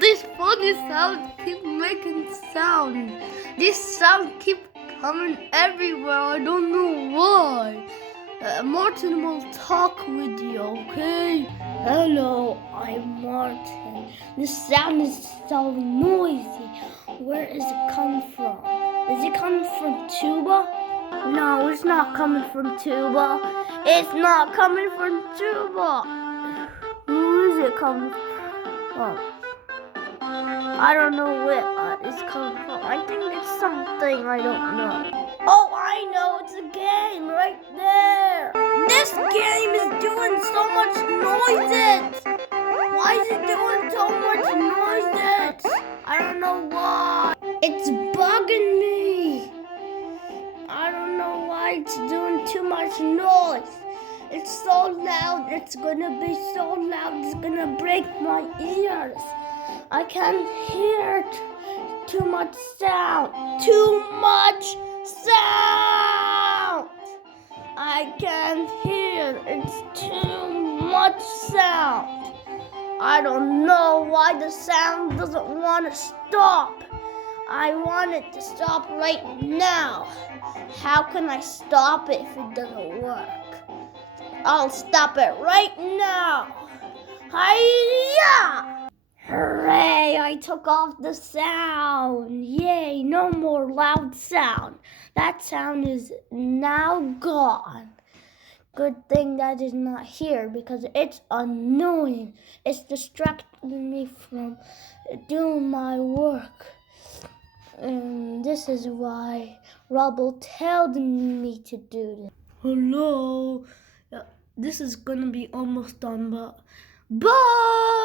these funny sounds keep making sound. These sounds keep coming everywhere. I don't know why. Martin will talk with you, okay? Hello, I'm Martin. This sound is so noisy. Where is it coming from? Is it coming from tuba? No, it's not coming from tuba. It's not coming from tuba. Who is it coming from? I don't know where it's coming from. I think it's something I don't know. Oh, I know. It's a game right there. This game is doing so much noises. Why is it doing so much noises? I don't know why. It's bugging me. I don't know why it's doing too much noise. It's so loud. It's gonna be so loud. It's gonna break my ears. I can't hear too much sound. Too much sound. I can't hear. It's too much sound. I don't know why the sound doesn't want to stop. I want it to stop right now. How can I stop it if it doesn't work? I'll stop it right now. Hiya! Hooray! I took off the sound. Yay! No more loud sound. That sound is now gone. Good thing that is not here because it's annoying. It's distracting me from doing my work. And this is why Rubble told me to do this. Hello. This is gonna be almost done, but bye!